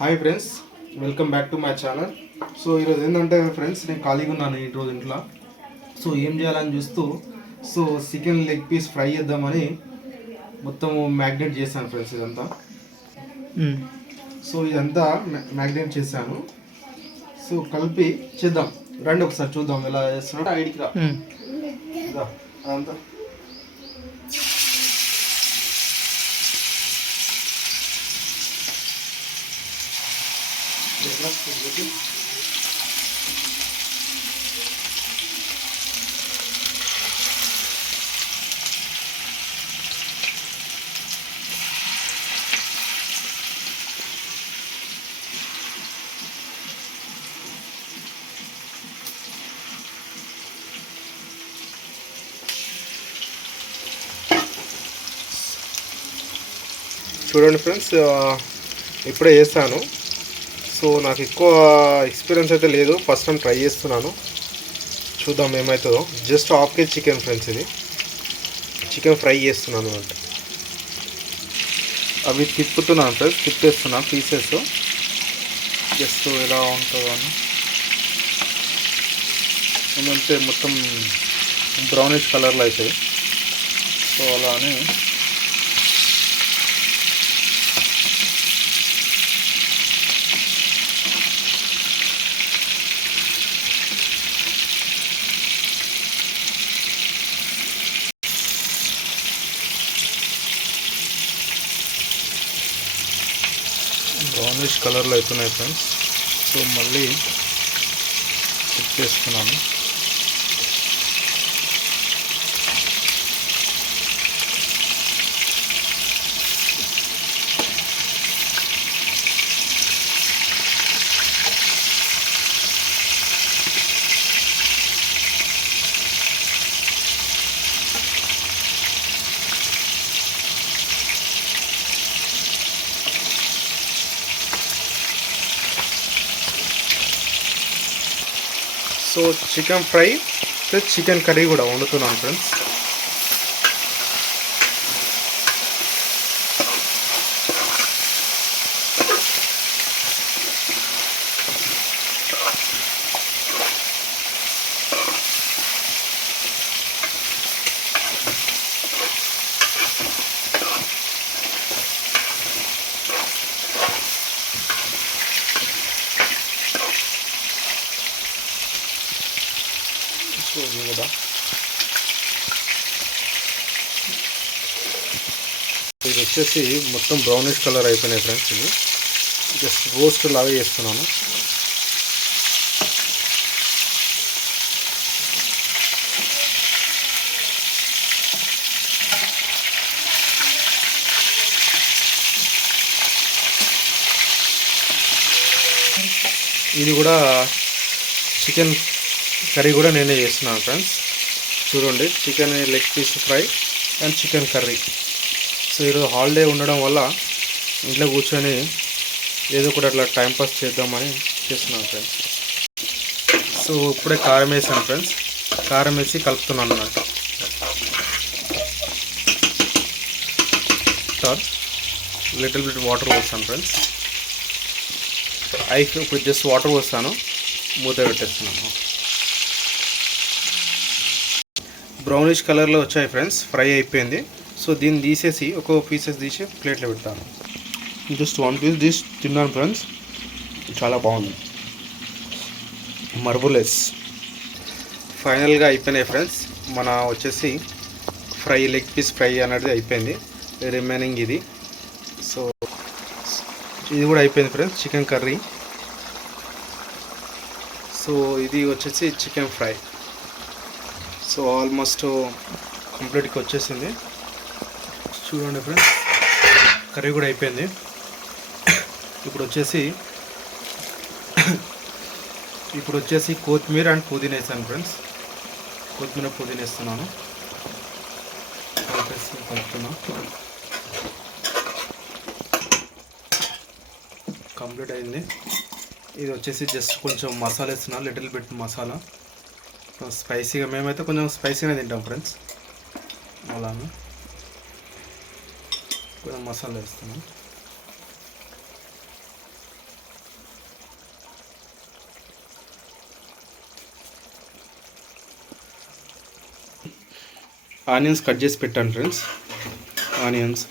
Hi friends welcome back to my channel so ఈరోజు ఏంటంటే friends నేను ఖాళీగా ఉన్నాను ఈరోజు ఇంట్లో సో ఏం చేయాలని చూస్తూ so chicken leg piece fry చేద్దామని మొత్తం మ్యాగ్నేట్ చేశాను ఫ్రెండ్స్ ఇదంతా. సో ఇదంతా మ్యాగ్నేట్ చేశాను. సో కలిపి చేద్దాం. రండి ఒకసారి చూద్దాం ఎలా చేస్తున్నట్టు ఐడికి రా ఇదా, అదంతా చూడండి ఫ్రెండ్స్ ఇప్పుడే వేస్తాను. సో నాకు ఎక్కువ ఎక్స్పీరియన్స్ అయితే లేదు. ఫస్ట్ టైం ట్రై చేస్తున్నాను. చూద్దాం ఏమవుతుందో just half kg chicken friends ఇది. చికెన్ ఫ్రై చేస్తున్నాను అంటే అవి తిప్పుతున్నాను ఫ్రెండ్స్ తిప్పేస్తున్నాను పీసెస్ జస్ట్ ఎలా ఉంటుందో అని. ఎందుకంటే మొత్తం బ్రౌనిష్ కలర్లో అవుతాయి సో అలా అని బ్రౌనిష్ కలర్లో అవుతున్నాయి ఫ్రెండ్స్ సో మళ్ళీ చెక్ చేసుకున్నాను. So chicken fry plus chicken curry కూడా వండుతున్నాను ఫ్రెండ్స్. సో ఇది కూడా ఇది వచ్చేసి మొత్తం బ్రౌనిష్ కలర్ అయిపోయినాయి ఫ్రెండ్స్ ఇవి. జస్ట్ రోస్ట్ లాగా చేస్తున్నాను. ఇది కూడా చికెన్ కర్రీ కూడా నేనే చేస్తున్నాను ఫ్రెండ్స్ చూడండి chicken leg piece fry and chicken curry so ఈరోజు హాలిడే ఉండడం వల్ల ఇంట్లో కూర్చొని ఏదో ఒకటి అట్లా టైంపాస్ చేద్దామని చేస్తున్నాను ఫ్రెండ్స్ సో ఇప్పుడే కారం వేసాను ఫ్రెండ్స్ కారం వేసి కలుపుతున్నాను అన్నట్టు సార్ లిటిల్ బిట్ వాటర్ పోస్తాను ఫ్రెండ్స్ ఐస్ ఇప్పుడు జస్ట్ వాటర్ పోస్తాను. మూత పెట్టేస్తున్నాను. బ్రౌనిష్ కలర్లో వచ్చాయి ఫ్రెండ్స్ ఫ్రై అయిపోయింది. సో దీన్ని తీసేసి ఒక్కొక్క పీసెస్ తీసి ప్లేట్లో పెడతాను. జస్ట్ వన్ పీస్ తీసి తిన్నాను ఫ్రెండ్స్. చాలా బాగుంది. మర్బులెస్ ఫైనల్గా అయిపోయినాయి ఫ్రెండ్స్. మన వచ్చేసి ఫ్రై లెగ్ పీస్ ఫ్రై అనేది అయిపోయింది. రిమైనింగ్ ఇది. సో ఇది కూడా అయిపోయింది ఫ్రెండ్స్ చికెన్ కర్రీ. సో ఇది వచ్చేసి చికెన్ ఫ్రై. సో ఆల్మోస్ట్ కంప్లీట్గా వచ్చేసింది. చూడండి ఫ్రెండ్స్ కర్రీ కూడా అయిపోయింది. ఇప్పుడు వచ్చేసి ఇప్పుడు వచ్చేసి కొత్తిమీర అండ్ పుదీనా వేసాను ఫ్రెండ్స్. కొత్తిమీర పుదీనా వేస్తున్నాను. కలుపుతున్నా. కంప్లీట్ అయింది. ఇది వచ్చేసి జస్ట్ కొంచెం మసాలా వేస్తున్నా లిటిల్ బిట్ మసాలా. స్పైసీగా మేమైతే కొంచెం స్పైసీగా తింటాం ఫ్రెండ్స్. అలా కొంచెం మసాలా వేస్తున్నాం. ఆనియన్స్ కట్ చేసి పెట్టాను ఫ్రెండ్స్. ఆనియన్స్.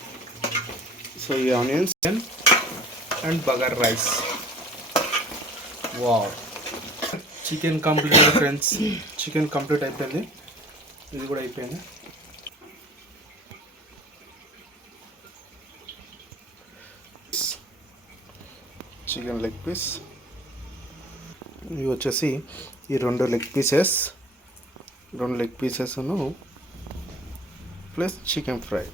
సో ఈ onions and bagara rice. Wow. Chicken complete friends chicken complete అయిపోయింది. ఇది కూడా అయిపోయింది. చికెన్ లెగ్ పీస్ ఇవి వచ్చేసి ఈ రెండు లెగ్ పీసెస్ రెండు లెగ్ పీసెస్ను ప్లస్ చికెన్ ఫ్రై